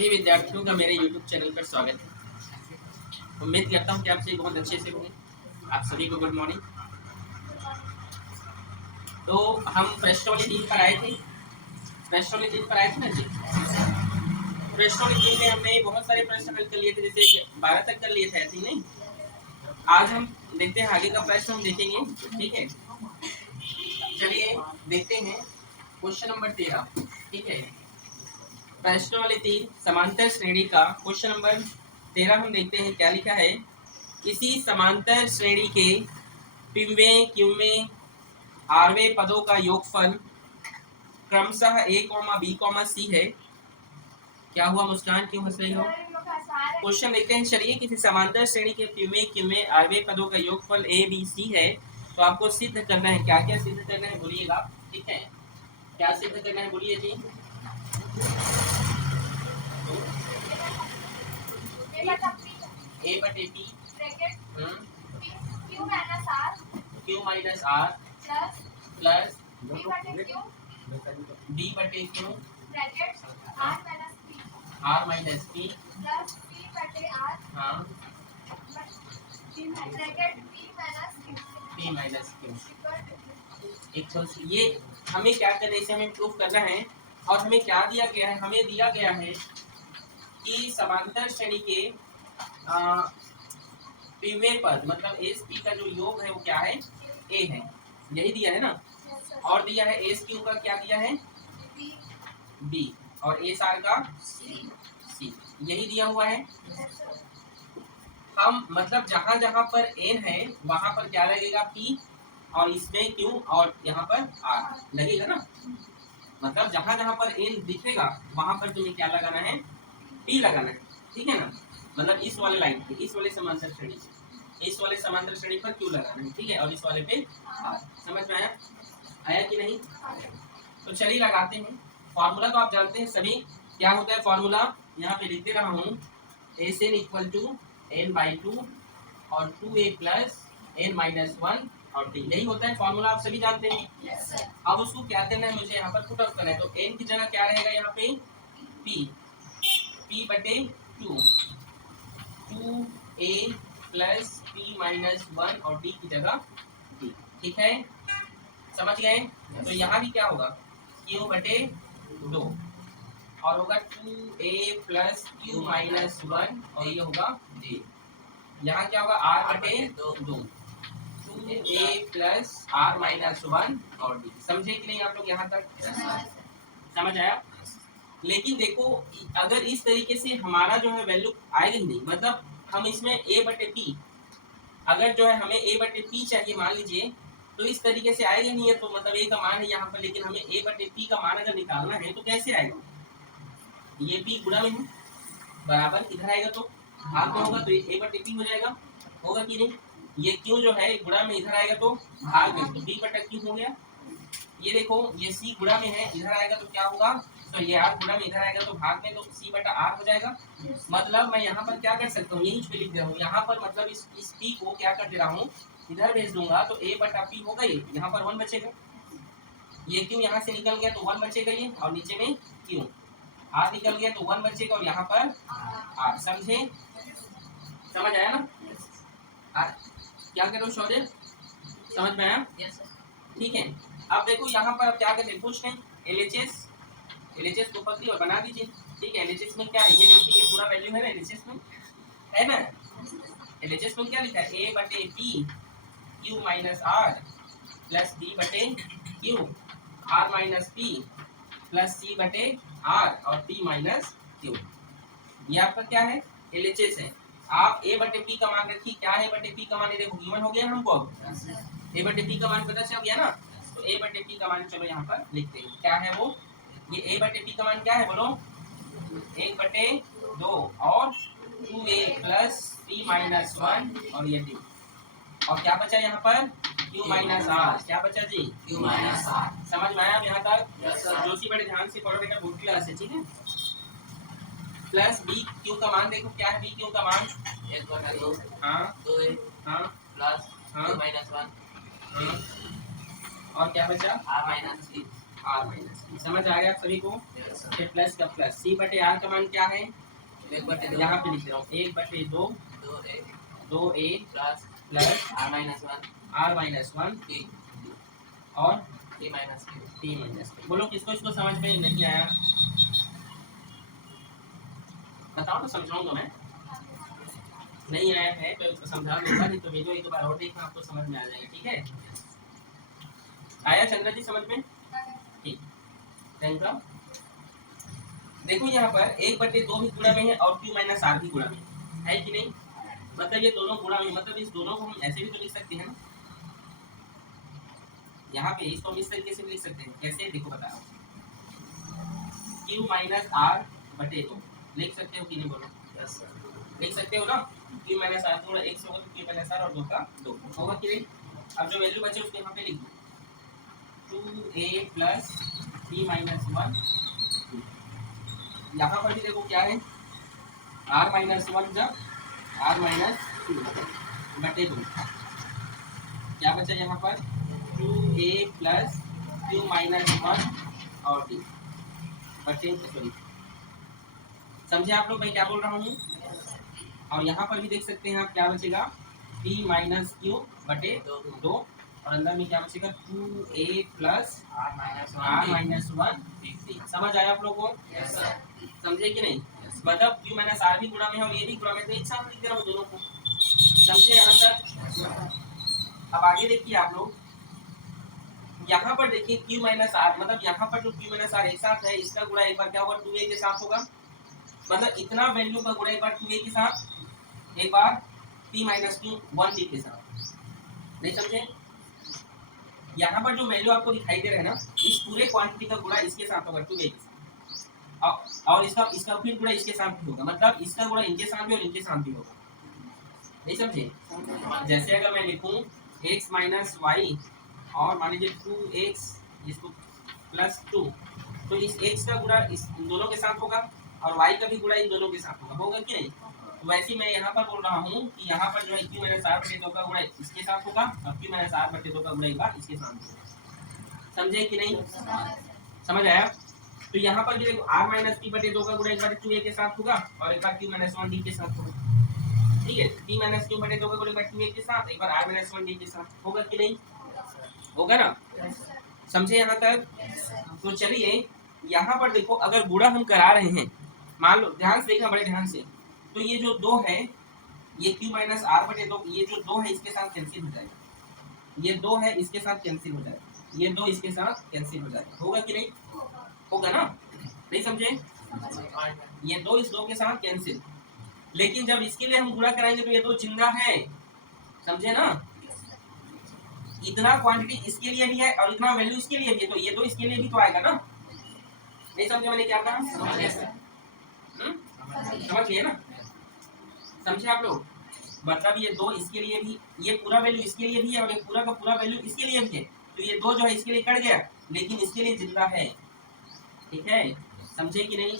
सभी विद्यार्थियों का मेरे YouTube चैनल पर स्वागत है। उम्मीद करता हूँ कि आप सभी बहुत अच्छे से होंगे। आप सभी को गुड मॉर्निंग। तो हम प्रश्नों 3 पर आए थे। प्रश्नों 3 पर आए थे ना जी। प्रश्नों 3 में हमने बहुत सारे प्रश्न हल कर लिए थे, जैसे 12 तक कर लिए थे, ऐसे नहीं। आज हम देखते हैं आगे का प्रश्न हम देखेंगे, ठीक है। चलिए देखते हैं क्वेश्चन नंबर 13, ठीक है। प्रश्न 3 समांतर श्रेणी का क्वेश्चन नंबर 13 हम देखते हैं क्या लिखा है। किसी समांतर श्रेणी के पिंवें क्यूमें आरवें पदों का योगफल क्रमशः a, b, c है। क्या हुआ मुस्कान, क्यों हंस रही हो? क्वेश्चन देखते हैं। चलिए, किसी समांतर श्रेणी के पिंवें क्यूमें आरवें पदों का योगफल a, b, c है। तो आपको सिद्ध करना है। क्या क्या सिद्ध करना है बोलिएगा, ठीक है। क्या सिद्ध करना है बोलिए जी। a बटे p q minus r plus b बटे q r माइनस p हाँ p माइनस q। ये हमें क्या करना है, इसे हमें प्रूफ करना है। और हमें क्या दिया गया है, हमें दिया गया है कि समांतर श्रेणी के पिंवें पद मतलब एस पी का जो योग है वो क्या है, ए है। यही दिया है ना। और दिया है एस क्यू का क्या दिया है, बी, और एस आर का सी, यही दिया हुआ है। हम मतलब जहां जहां पर एन है वहां पर क्या लगेगा, पी, और इसमें क्यू, और यहाँ पर आर लगेगा ना। मतलब जहां जहां पर एन दिखेगा वहां पर तुम्हें क्या लगाना है, पी लगाना है, ठीक है ना। मतलब इस वाले लाइन पे, इस वाले समांतर श्रेणी से इस वाले समांतर श्रेणी पर क्यू लगाना है, ठीक है। और इस वाले पे आर। समझ में आया, आया कि नहीं? तो चलिए लगाते हैं। फॉर्मूला तो आप जानते हैं सभी, क्या होता है फॉर्मूला, यहाँ पे लिखते रहा हूँ। S N equal to N by 2 और 2a प्लस एन माइनस 1 और टी, यही होता है फॉर्मूला, आप सभी जानते हैं। yes, अब उसको क्या करना है, मुझे यहाँ पर पुट अप करना है। तो एन की जगह क्या रहेगा यहाँ पे, p बटे 2, 2a प्लस p माइनस 1 और d की जगह d, ठीक है। समझ गए? तो यहाँ भी क्या होगा, q बटे 2 और होगा 2a प्लस q माइनस 1 और ये होगा d। यहाँ क्या होगा, r बटे 2, 2a प्लस r माइनस 1 और d। समझे कि नहीं आप लोग यहाँ तक? समझ आया? लेकिन देखो, अगर इस तरीके से हमारा जो है वैल्यू आएगा ही नहीं, मतलब हम इसमें a बटे p, अगर जो है हमें a बटे p चाहिए मान लीजिए, तो इस तरीके से आएगा नहीं है। तो मतलब a का मान है यहाँ पर, लेकिन हमें a बटे p का मान अगर निकालना है तो कैसे आएगा, ये p गुणा में है, बराबर इधर आएगा तो भाग में होगा, तो ये a बटे p हो जाएगा, होगा कि नहीं। ये q जो है गुणा में इधर आएगा तो भाग में, तो b बटा q हो गया। ये देखो, ये c गुणा में है, इधर आएगा तो क्या होगा, तो ये r गुणा में इधर आएगा तो भाग में, तो c बटा r हो जाएगा। मतलब मैं यहाँ पर क्या कर सकता हूँ, यही लिख दे रहा हूँ यहाँ पर, मतलब इस p को क्या कर दे रहा हूँ, इधर भेज दूंगा तो a बटा p होगा। ये यहाँ पर 1 बचेगा, ये q यहाँ से निकल गया तो 1 बचेगा ये, और नीचे में q, r निकल गया तो 1 बचेगा, और यहाँ पर r। समझे? समझ आया ना? क्या करो शौर्य, समझ में आया? ठीक है। अब देखो यहाँ पर अब क्या करते हैं, पूछ रहे एलएचएस को पकड़ी और बना दीजिए, ठीक है। एलएचएस में क्या है, ये देखिए, ये पूरा वैल्यू है ना एलएचएस में, है ना। एलएचएस में क्या लिखा है, a बटे p q minus r plus b बटे q r minus p plus c बटे r और p माइनस q। ये आपका क्या है, एलएचएस है। आप a बटे p का मान रखिए, क्या है बटे p का मान, देखो गिवन हो गया हमको। अब a बटे p का मान पता चल गया ना, तो a बटे p का मान चलो यहाँ पर लिखते हैं, क्या है वो, ये a बटे p का मान क्या है बोलो, 1 बटे 2 और 2a प्लस p माइनस 1 और ये d, और क्या बचा यहाँ पर, q माइनस r। क्या बचा जी, q माइनस r। समझ में आया यहाँ तक? जोशी बड़े ध्यान से पढ़ो बेटा, बोर्ड क्लास है, ठीक है। प्लस बी क्यू का मान देखो, क्या है बी क्यू का मान, 1 बटा 2, हाँ 2a, हाँ प्लस q माइनस 1, हाँ, और क्या बचा r minus 3, R minus P. समझ आ गया आप सभी को? फिर प्लस का प्लस, सी बटे आर का मान क्या है? यहाँ पे लिख रहा हूँ 1/2 2a plus R minus one और टी माइनस पी। बोलो किसको इसको समझ में नहीं आया? बताओ तो समझाऊंगा मैं। नहीं आया है तो समझा दूंगा, नहीं तो वीडियो एक बार और देखना, आपको समझ में आ जाएगा। ठीक है, आया चंद्रा जी समझ में? ठीक, थैंक यू। देखो यहाँ पर 1/2 भी गुणा में है और q माइनस आर भी गुणा में है कि नहीं? मतलब ये दोनों गुणा में, मतलब इस दोनों को हम ऐसे भी तो लिख सकते हैं ना, यहाँ पे इसको हम इस तरीके से भी लिख सकते हैं। कैसे देखो बता रहा हूँ, q माइनस आर बटे 2 लिख सकते हो कि नहीं? बोलो लिख सकते हो ना। q माइनस आर थोड़ा एक से होगा तो q माइनस आर और 2 का 2 होगा कि नहीं? अब जो वैल्यू बचे उसको यहाँ पे लिख दो 2a प्लस b माइनस 1। यहाँ पर भी देखो क्या है, r माइनस 1 जब r माइनस 2 बटे 2, क्या बचा यहाँ पर 2a प्लस q माइनस 1 और d बटे, सॉरी समझे आप लोग मैं क्या बोल रहा हूँ? और यहाँ पर भी देख सकते हैं आप क्या बचेगा p माइनस क्यू बटे 2 और अंदर में क्या बचेगा 2a प्लस r माइनस 1। समझ आया आप लोग को? समझे कि नहीं? मतलब q माइनस आर भी गुणा में है और ये भी गुणा में, तो एक साथ लिख दे रहा हूँ दोनों को। समझे यहाँ तक? अब आगे देखिए आप लोग, यहाँ पर देखिए q माइनस आर, मतलब यहाँ पर जो q माइनस आर एक साथ है, इसका गुणा एक बार क्या होगा 2a के साथ होगा। मतलब इतना वैल्यू का गुणा एक बार 2a के साथ, एक बार p माइनस 2 1d के साथ। नहीं समझे? यहाँ पर जो वैल्यू आपको दिखाई दे रहा है ना, इस पूरे क्वांटिटी का गुणा इसके साथ होगा 2a के साथ, और इसका फिर गुणा इसके साथ भी होगा। मतलब इसका गुणा इनके साथ भी और इनके साथ भी होगा। नहीं समझे? जैसे अगर मैं लिखूं x माइनस वाई और मान लीजिए 2x इसको प्लस 2, तो इस x का गुणा इस दोनों के साथ होगा और y का भी गुणा इन दोनों के साथ होगा कि नहीं? तो वैसे मैं यहाँ पर बोल रहा हूँ कि यहाँ पर जो है q माइनस आर बटे 2 का गुणा इसके साथ होगा और q माइनस आर बटे 2 का गुणा एक बार इसके साथ होगा। समझे कि नहीं? समझ आया? तो यहाँ पर भी देखो r माइनस पी बटे 2 का गुणा एक बार 2a के साथ होगा और एक बार q माइनस 1d के साथ होगा। ठीक है, p माइनस q बटे 2 का गुणा एक बार 2a के साथ, एक बार r माइनस 1d के साथ होगा कि नहीं? होगा ना? समझे यहाँ तक? तो चलिए यहाँ पर देखो, अगर गुणा हम करा रहे हैं, मान लो ध्यान से देखना बड़े ध्यान से, तो ये जो 2 है ये q माइनस आर बटे 2, ये जो 2 है इसके साथ कैंसिल हो जाएगा, ये 2 है इसके साथ कैंसिल हो जाएगा, ये 2 इसके साथ कैंसिल हो जाएगा। होगा कि नहीं? होगा ना? नहीं समझे? ये 2 इस 2 के साथ कैंसिल, लेकिन जब इसके लिए हम गुणा कराएंगे तो ये 2 जिंदा है। समझे ना? इतना क्वांटिटी इसके लिए भी है और इतना वैल्यू इसके लिए भी है, तो ये 2 इसके लिए भी तो आएगा ना? नहीं समझे मैंने क्या कहा? समझ गए ना? समझे आप लोग? मतलब ये 2 इसके लिए भी, ये पूरा वैल्यू इसके लिए भी है और ये पूरा का पूरा वैल्यू इसके लिए भी है, तो ये 2 जो है इसके लिए कट गया लेकिन इसके लिए जिंदा है। ठीक है, समझे कि नहीं?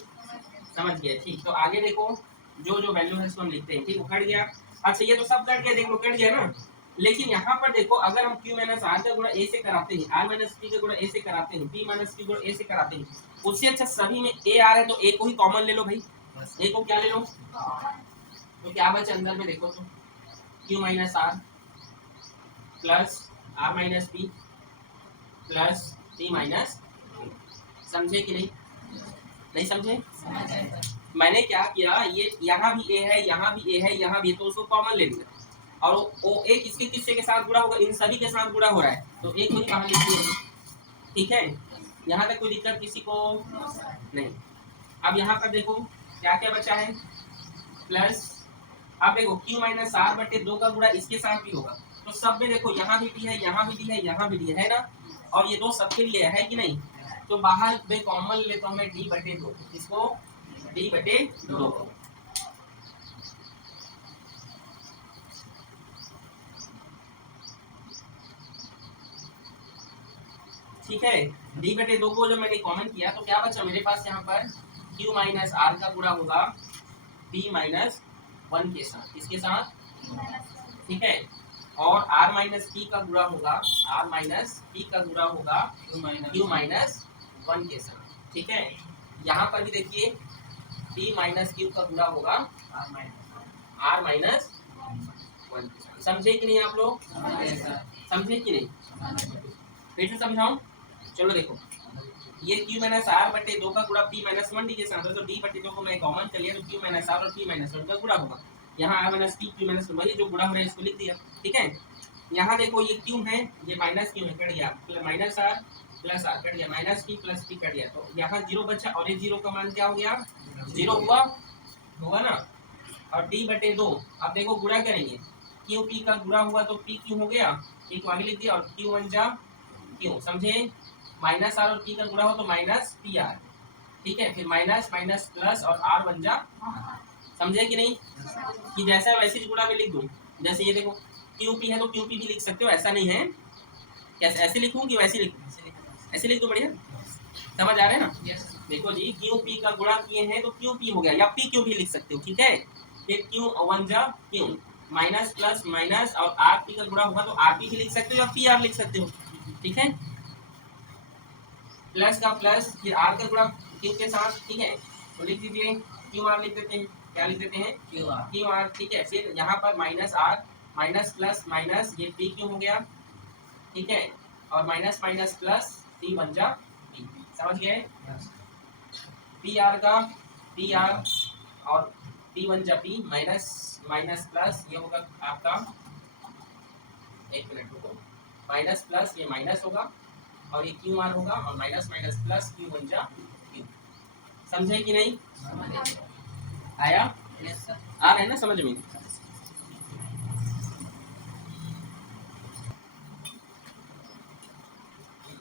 समझ गए? ठीक, तो आगे देखो जो जो वैल्यू है उसको हम लिखते हैं। ठीक, कट गया। अच्छा ये तो सब कट गया, देखो कट गया ना, लेकिन यहाँ पर देखो अगर हम q माइनस आर का गुणा a से कराते हैं, r माइनस p का गुणा a से कराते हैं, p माइनस q गुणा a से कराते हैं, उससे अच्छा सभी में a आ रहा है तो a को ही कॉमन ले लो भाई। a को क्या ले लो? तो क्या बचे अंदर में देखो तो q minus R plus r minus p plus p minus. समझे कि नहीं? नहीं समझे? मैंने क्या किया, ये यहाँ भी a है, यहाँ भी a है, यहाँ भी, तो उसको कॉमन ले लिया और वो एक इसके किससे के साथ गुणा होगा, इन सभी के साथ गुणा हो रहा है, तो एक को ही बाहर लिख दिया। ठीक है, यहाँ तक कोई दिक्कत किसी को नहीं? अब यहाँ पर देखो क्या क्या बचा है, प्लस अब देखो q माइनस आर बटे 2 का गुणा इसके साथ भी होगा, तो सब में देखो यहाँ भी डी है, यहाँ भी डी है, यहाँ भी डी है ना, और ये 2 सबके लिए है कि नहीं? तो बाहर में कॉमन लेता हूँ मैं डी बटे 2, इसको डी बटे 2। ठीक है, डी बटे 2 को जब मैंने कॉमन किया तो क्या बचा मेरे पास, यहाँ पर q माइनस आर का गुणा होगा p माइनस 1 के साथ, इसके साथ। ठीक है, और r माइनस p का गुणा होगा, r माइनस p का गुणा होगा q माइनस 1 के साथ, ठीक है। यहाँ पर भी देखिए p माइनस क्यू का गुणा होगा r माइनस 1 के साथ। समझे कि नहीं आप लोग? समझे कि नहीं? फिर से समझाऊं? चलो देखो, ये q माइनस आर बटे 2 का गुणा p माइनस 1 डी के साथ है, तो d बटे 2 को मैं कॉमन कर लिया तो q माइनस आर और p माइनस 1 का गुणा होगा। यहाँ r minus p q minus 1 वही जो गुणा हो रहा है इसको लिख दिया, ठीक है। यहाँ देखो ये q है, ये माइनस q है, कट गया, माइनस r प्लस r कट गया, माइनस p प्लस p कट गया, तो यहाँ 0 बचा और ये 0 का मान क्या हो गया? 0 हुआ, होगा ना। और d बटे 2 अब देखो गुणा करेंगे, q p का गुणा हुआ तो p q हो गया, p को आगे लिख दिया और q वन जा q, समझे। माइनस आर और p का गुणा हो तो माइनस पी आर, ठीक है। फिर माइनस माइनस प्लस और आर बन जा, समझे कि नहीं? कि जैसा वैसे गुणा में लिख दूं, जैसे ये देखो क्यू पी है तो क्यू पी भी लिख सकते हो, ऐसा नहीं है। कैसे ऐसे लिखूं कि वैसे लिखूं? ऐसे लिख दो, बढ़िया समझ आ रहा है ना? देखो जी, क्यू पी का गुणा किए हैं तो क्यू पी हो गया, या पी क्यू भी लिख सकते हो, ठीक है। फिर क्यू वन जा क्यू, माइनस प्लस माइनस और आर पी का गुणा होगा तो आर पी भी लिख सकते हो या पी आर लिख सकते हो, ठीक है। प्लस का प्लस, फिर आर का गुणा क्यू के साथ, ठीक है, तो लिख दीजिए क्यू आर लिख देते हैं, क्या लिख देते हैं? क्यू आर, ठीक है। फिर यहाँ पर minus R, minus plus minus, ये पी क्यू हो गया, ठीक है, और माइनस माइनस प्लस पी बन जा पी, समझ गए? पी आर का पी आर और पी बन जा पी, माइनस माइनस प्लस, ये होगा आपका, एक मिनट रुको, माइनस प्लस ये माइनस होगा और ये क्यू आर होगा और माइनस माइनस प्लस क्यू बन जा क्यू, समझे कि नहीं? आया? आ रहा है ना समझ में?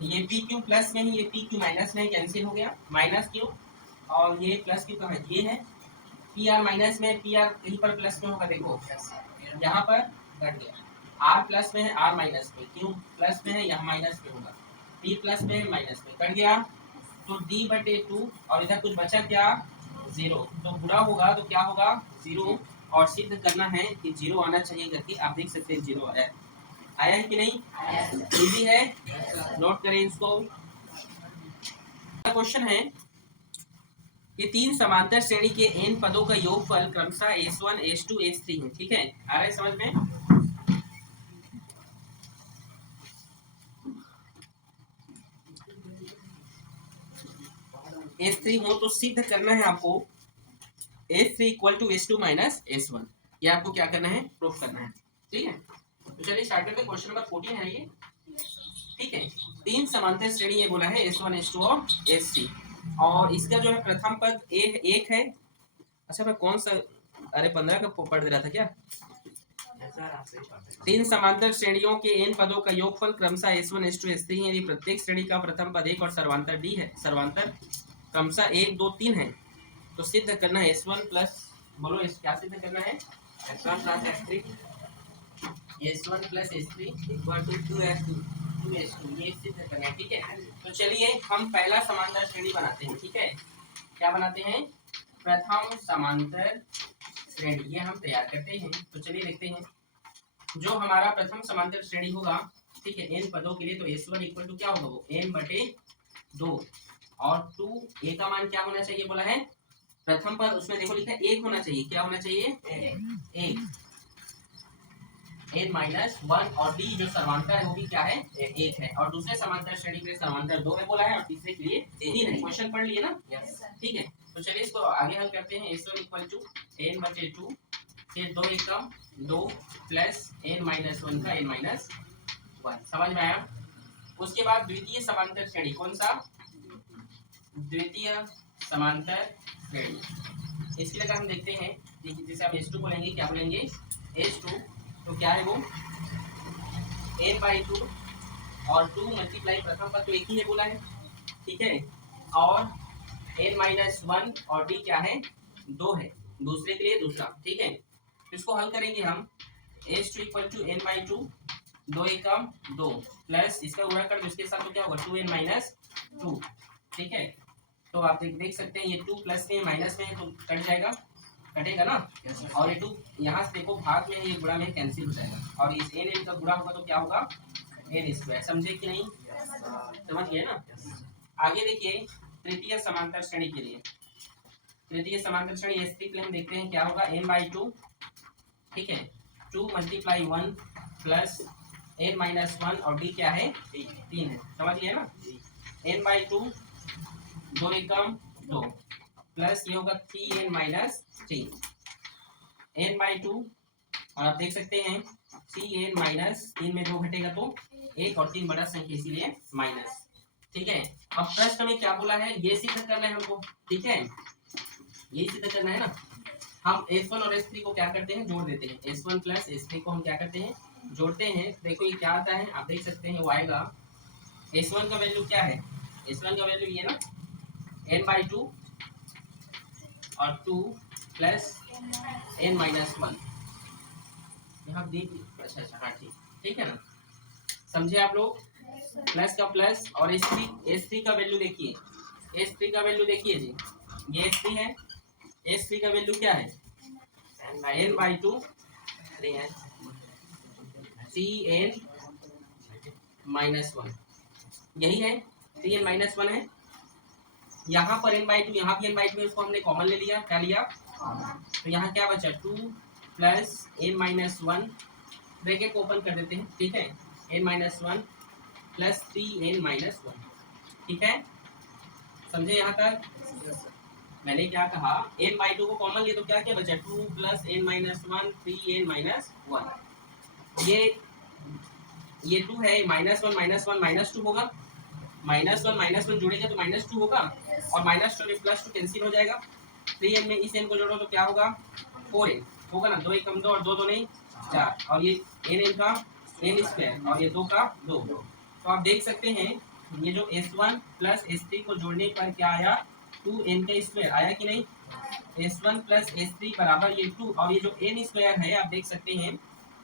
ये पी क्यू प्लस में ही, ये पी क्यू माइनस में कैंसिल हो गया, माइनस क्यू और ये प्लस क्यू कहाँ है? ये है। पी आर माइनस में, पी आर कहीं पर प्लस में होगा, देखो यहाँ पर घट गया, आर प्लस में है, आर माइनस में, क्यू प्लस में है, यहाँ माइनस में होगा, पी प्लस में है, माइनस में कट गया, तो d बटे 2 और इधर कुछ बचा क्या? 0, तो गुणा होगा तो क्या होगा? 0, और सिद्ध करना है कि 0 आना चाहिए करके, आप देख सकते हैं 0 आया, आया है कि नहीं? इजी है, नोट करें इसको। क्वेश्चन है ये 3 समांतर श्रेणी के n पदों का योगफल क्रमशः s1 s2 s3 है, ठीक है। आ रहा है समझ में? S3 हो तो सिद्ध करना है आपको S3 equal to S2 minus S1, ये आपको क्या करना है? प्रूफ करना है, ठीक है। तो चलिए स्टार्ट करते हैं। क्वेश्चन नंबर 14 है ये, ठीक है। 3 समांतर श्रेणी ये बोला है S1 S2 और S3, और इसका जो है प्रथम पद एक है। अच्छा मैं कौन सा, अरे 15 का पढ़ दे रहा था क्या? 3 समांतर श्रेणियों के n पदों का योगफल क्रमशः S1 S2 S3 है, यदि प्रत्येक श्रेणी का प्रथम पद 1 और सर्वांतर d है, सर्वांतर क्रमशः 1 2 3 है, तो सिद्ध करना है S1 प्लस, बोलो इस क्या सिद्ध करना है? S1 plus S3, S1 plus S3 equal to 2S2, ये सिद्ध करना है, ठीक है। तो चलिए हम पहला समांतर श्रेणी बनाते हैं, ठीक है। क्या बनाते हैं? प्रथम समांतर श्रेणी, ये हम तैयार करते हैं। तो चलिए देखते हैं, जो हमारा प्रथम समांतर श्रेणी होगा, ठीक है, n पदों के लिए, तो S1 इक्वल टू क्या होगा? वो n बटे 2 और 2 a का मान क्या होना चाहिए बोला है? प्रथम पद उसमें देखो लिखा है 1 होना चाहिए, क्या होना चाहिए? 1, n माइनस 1 और d जो समांतर है वो भी क्या है? 1 है, और दूसरे समांतर श्रेणी के लिए समांतर 2 है बोला है और तीसरे के लिए 3 है। क्वेश्चन पढ़ लिए ना? ठीक है, तो चलिए इसको आगे हल करते हैं। S1 इक्वल टू n बटे 2, फिर 2 एकम 2 प्लस n माइनस 1 का n माइनस 1, समझ में आया? उसके बाद द्वितीय समांतर श्रेणी, कौन सा? द्वितीय समांतर श्रेणी। इसके लिए अगर हम देखते हैं, जैसे आप S2 बोलेंगे, क्या बोलेंगे? S2, तो क्या है वो? n बाई 2 और 2 मल्टीप्लाई प्रथम पद तो एक ही है बोला है, ठीक है, और n माइनस 1 और d क्या है? 2 है, दूसरे के लिए दूसरा, ठीक है। तो इसको हल करेंगे हम। S2 equal to n by 2, 2 Ekam 2 plus इसका गुणा कर दो इसके साथ, तो क्या होगा? 2n माइनस 2, ठीक है। तो आप देख सकते हैं ये 2 प्लस में माइनस में है तो कट जाएगा, कटेगा ना। और ये 2 यहाँ से देखो भाग में, ये गुणा में कैंसिल हो जाएगा, और इस n का गुणा होगा तो क्या होगा? n स्क्वायर, समझे कि नहीं? समझ गए ना? आगे देखिए तृतीय समांतर श्रेणी के लिए, तृतीय समांतर श्रेणी S3 के लिए हम देखते हैं क्या होगा, n/2, ठीक है, 2 × 1 प्लस n-1 और d क्या है 3 है, समझ गए ना। n/2 2 एकम 2 प्लस ये होगा 3n-3 n/2 और आप देख सकते हैं 3n-3 में 2 घटेगा तो 1 और 3 बड़ा संख्या इसीलिए माइनस, ठीक है। अब प्रश्न में क्या बोला है, ये सिद्ध करना है हमको, ठीक है, यही सिद्ध करना है ना। हम S1 और S3 को क्या करते हैं, जोड़ देते हैं, S1 प्लस S3 को हम क्या करते हैं, जोड़ते हैं। देखो ये क्या आता है, आप देख सकते हैं वो आएगा, S1 का वैल्यू क्या है, S1 का वैल्यू ये ना n/2 और 2 प्लस n-1 यहाँ देख, अच्छा हाँ ठीक है ना, समझे आप लोग। प्लस का प्लस और S3 का वैल्यू देखिए, S3 का वैल्यू देखिए जी, ये S3 है, S3 का वैल्यू क्या है n/2 3n-1 यही है, 3n-1 है। यहाँ पर n/2, यहाँ भी n/2 है, उसको हमने कॉमन ले लिया, क्या लिया, तो यहाँ क्या बचा 2 प्लस n-1 ब्रैकेट को ओपन कर देते हैं, ठीक है, n-1 प्लस 3n-1, ठीक है, समझे यहाँ तक। मैंने क्या कहा, n/2 को कॉमन लिए तो क्या क्या बचा 2 प्लस n-1 3n-1, ये 2 है, -1 -1 -2 होगा, -1 जोड़ेगा तो -2 होगा और -2 में +2 कैंसिल हो जाएगा, 3n में इस n को जोड़ो तो क्या होगा 4n होगा ना, 2 एकम 2 और 2 2 नहीं 4 और ये n का n² और ये 2 का 2, तो आप देख सकते हैं ये जो S1 प्लस S3 को जोड़ने पर क्या आया 2n² आया कि नहीं, S1 प्लस S3 बराबर ये 2 और ये जो n² है आप देख सकते हैं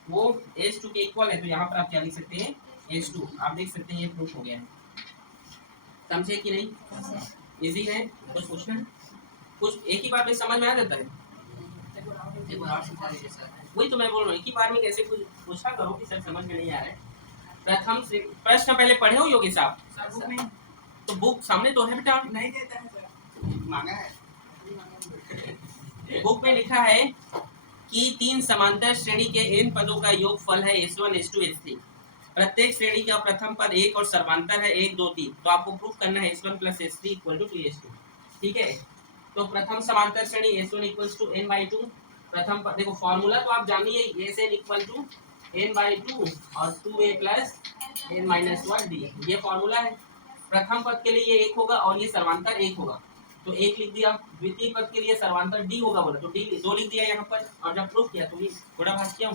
वो S2 के इक्वल है, तो यहाँ पर आप क्या लिख सकते हैं S2, आप देख सकते हैं ये प्रूफ हो गया है, समझे कि नहीं, इजी है। कुछ पूछना है, कुछ एक ही बार में समझ में आ जाता है, वही तो मैं बोल रहा हूँ, एक ही बार में कैसे कुछ पूछा करो कि सर समझ में नहीं आ रहा है। प्रथम से प्रश्न पहले पढ़े हो योगी साहब, तो बुक सामने तो है बेटा, नहीं देता है सर, मांगा है बुक में लिखा है कि 3 समांतर श्रेणी के n पदों का योगफल है S1 S2 S3, प्रत्येक श्रेणी का प्रथम पद 1 और सर्वांतर है 1 2 3, तो आपको प्रूफ करना है S1 plus S3 equal to 3S2, ठीक है। तो प्रथम समांतर श्रेणी S1 इक्वल्स टू n/2, प्रथम पद देखो फॉर्मूला तो आप जानिए, SN इक्वल टू n/2 और 2a प्लस n-1 d, ये फॉर्मूला है। प्रथम पद के लिए ये 1 होगा और ये सर्वांतर 1 होगा, तो 1 लिख दिया, द्वितीय पद के लिए सर्वांतर d होगा बोला तो d 2 लिख दिया यहाँ पर, और जब प्रूफ किया तो ये थोड़ा भाग किया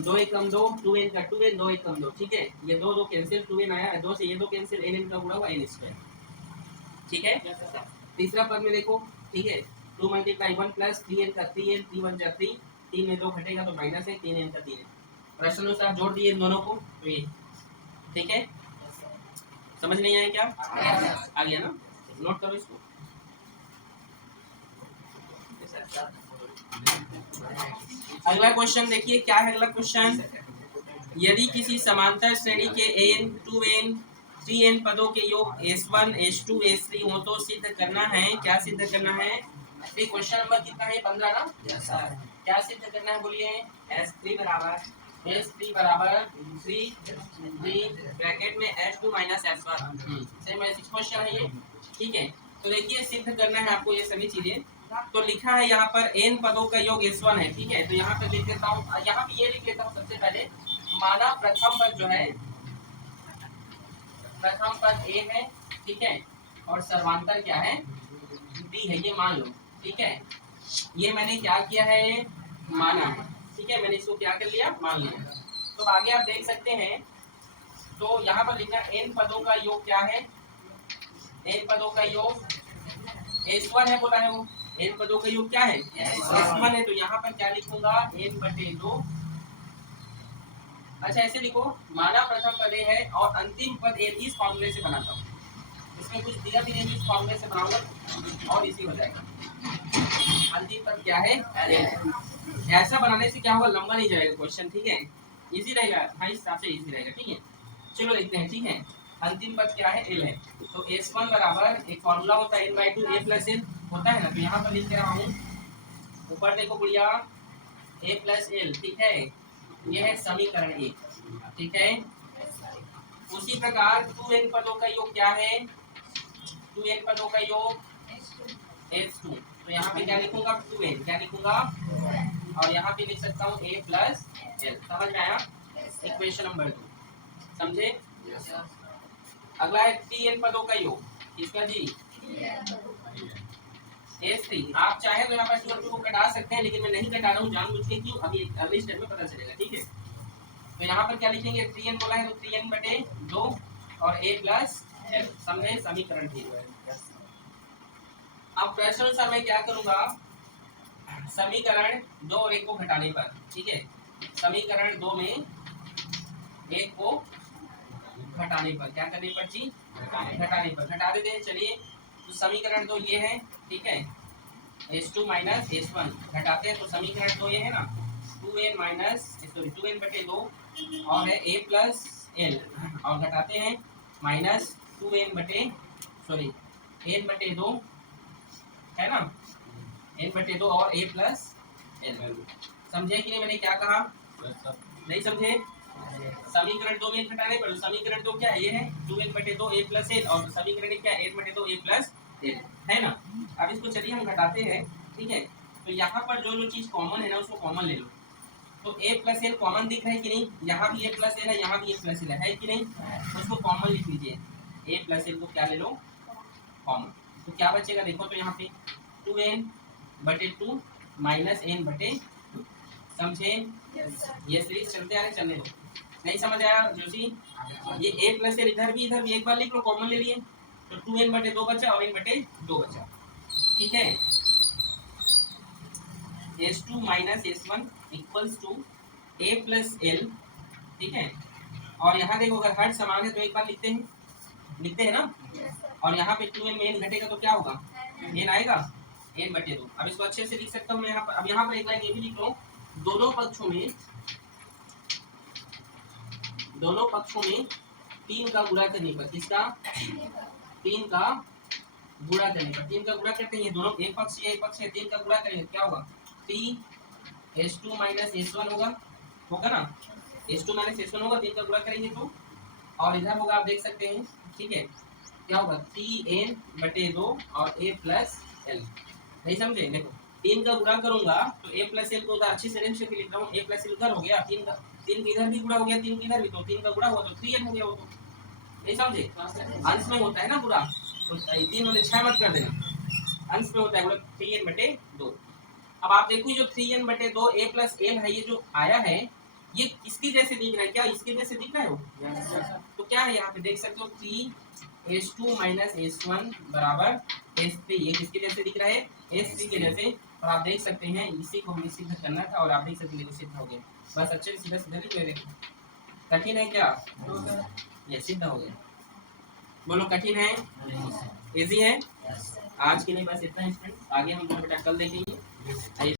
2 एकम 2 2n का 2n 2 एकम 2, ठीक है, ये 2 2 कैंसिल 2n आया, 2 से ये 2 कैंसिल, n का गुणा हुआ n², ठीक है। तीसरा पद में देखो, ठीक है, 2 × 1 प्लस 3n का 3n 3 1 जा 3, 3 में 2 घटेगा तो माइनस है, 3n का 3n, प्रश्न अनुसार जोड़ दिए इन दोनों को, तो ये ठीक है, समझ नहीं आया क्या, आ गया ना, नोट करो इसको। अगला क्वेश्चन देखिए क्या है अगला क्वेश्चन, यदि किसी समांतर श्रेणी के n 2n 3n पदों के योग S1 S2 S3 हो तो सिद्ध करना है, क्या सिद्ध करना है, क्वेश्चन नंबर कितना है 15 ना, क्या सिद्ध करना है बोलिए, S3 बराबर 3 ब्रैकेट में S2 माइनस S1, सेम ऐसी क्वेश्चन है ये, ठीक है। तो देखिए सिद्ध करना है आपको ये सभी चीजें, तो लिखा है यहाँ पर n पदों का योग S1 है, ठीक है, तो यहाँ पर लिख देता हूँ, यहाँ भी ये लिख लेता हूँ सबसे पहले, माना प्रथम पद जो है, प्रथम पद a है, ठीक है, और सर्वांतर क्या है d है, ये मान लो, ठीक है, ये मैंने क्या किया है माना है, ठीक है, मैंने इसको क्या कर लिया मान लिया। तो आगे आप देख सकते हैं, तो यहाँ पर लिखा n पदों का योग क्या है, n पदों का योग S1 है बोला है वो, n पदों का योग क्या है S1 है, तो यहाँ पर क्या लिखूंगा n/2, अच्छा ऐसे लिखो, माना प्रथम पद है और अंतिम पद इस फॉर्मूले से बनाता हूँ, इसमें कुछ दिया भी नहीं, इस फॉर्मूले से बनाऊंगा और इसी हो जाएगा, अंतिम पद क्या है ऐसा बनाने से क्या होगा लंबा नहीं जाएगा क्वेश्चन, ठीक है, इजी रहेगा, हाँ इस हिसाब से इजी रहेगा, ठीक है। चलो देखते हैं, ठीक है। अंतिम पद क्या है, एल है। तो S1 बराबर एक फॉर्मूला होता है n/2 a प्लस एल होता है ना, तो यहाँ पर लिख के रहा हूँ, ऊपर देखो गुड़िया a प्लस एल, ठीक है, ये है समीकरण 1, ठीक है। उसी प्रकार 2n पदों का योग क्या है, 2n पदों का योग S2, तो यहाँ पे क्या लिखूंगा 2n, क्या लिखूंगा, और यहाँ पे लिख सकता हूँ a प्लस एल। समझ में आया, इक्वेशन नंबर 2, समझे। अगला है 3n पदों का योग, किसका जी, S3। आप चाहे तो यहाँ पर S2 को कटा सकते हैं, लेकिन मैं नहीं कटा रहा हूँ जानबूझ के, क्यों, अभी अगले स्टेप में पता चलेगा, ठीक है। तो यहाँ पर क्या लिखेंगे, 3n बोला है तो 3n/2 और a प्लस एल, समझे, समीकरण ठीक है। अब प्रश्न अनुसार मैं क्या करूंगा, समीकरण 2 और 1 को घटाने पर, ठीक है, समीकरण 2 में 1 को घटाने पर, क्या करने पर जी, घटाने पर, घटा देते हैं, चलिए। तो समीकरण 2 ये है, ठीक है, S2 माइनस S1 घटाते हैं तो समीकरण 2 ये है ना, 2n/2 और है a प्लस एल, और घटाते हैं माइनस 2n/2 है ना, n/2 और a प्लस एल। समझे कि नहीं मैंने क्या कहा, नहीं समझे। समीकरण 2 में घटाने पर, समीकरण 2 क्या है, ये है 2n/2 a प्लस एल, और समीकरण क्या है 8/2 a प्लस एल, है ना। अब इसको चलिए हम घटाते हैं, ठीक है। तो यहाँ पर जो जो चीज कॉमन है ना उसको कॉमन ले लो। तो a प्लस एल कॉमन दिख रहा है कि नहीं, यहाँ भी a प्लस एल है, यहाँ भी a प्लस एल है कि नहीं, उसको कॉमन लिख लीजिए, a प्लस एल को क्या ले लो, कॉमन। तो क्या बचेगा देखो, तो यहाँ पे 2n/2 माइनस n/2, समझे। ये सीरीज चलते आ रहे, चलने दो। नहीं समझ आया जोशी, ये a प्लस एल इधर भी एक बार लिख लो, कॉमन ले लिए, तो 2n/2 बचा और n/2 बचा, ठीक है। S2 minus S1 equals to a plus L, ठीक है। और यहाँ देखो अगर हर समान है तो एक बार लिखते हैं ना, और यहाँ पे 2n में n घटेगा तो क्या होगा, n आएगा, n/2। अब इसको अच्छे से लिख सकता हूँ मैं यहाँ पर। अब यहाँ पर एक लाइन ये भी लिख लो, दोनों पक्षों में 3 का गुणा करने पर, किसका, 3 का गुणा करने पर, 3 का गुणा करते हैं, दोनों एक पक्ष है 3 का गुणा करेंगे क्या होगा, 3s2 माइनस S1 होगा ना, S2 माइनस S1 होगा, 3 का गुणा करेंगे तो, और इधर होगा आप देख सकते हैं, ठीक है, क्या होगा 3n/2 और a प्लस एल। नहीं समझे, देखो 3 का गुणा करूंगा तो a प्लस एल को अच्छी से लिख रहा हूँ, a प्लस एल उधर हो गया, 3 का इधर भी गुणा हो गया, 3 इधर भी, तो 3 का गुणा हुआ तो 3n हो गया, वो तो नहीं समझे, अंश में होता है ना गुणा, तो 3 वाले 6 मत कर देना, अंश में होता है 3n/2। अब आप देखो जो 3n/2 a प्लस एल है, ये जो आया है ये इसके जैसे दिख रहा है, क्या इसके जैसे दिख रहा है वो, तो क्या है यहाँ पे देख सकते हो 3s2 माइनस S1 बराबर S3, ये किसके जैसे दिख रहा है, S3 के जैसे। और आप देख सकते हैं इसी को हमें सिद्ध करना था, और आप देख सकते हैं सिद्ध हो गया, बस अच्छे से सीधा सीधा लिख देखो, कठिन है क्या, ये सिद्ध हो गया, बोलो कठिन है, इजी है। आज के लिए बस इतना ही, आगे हम बेटा कल देखेंगे।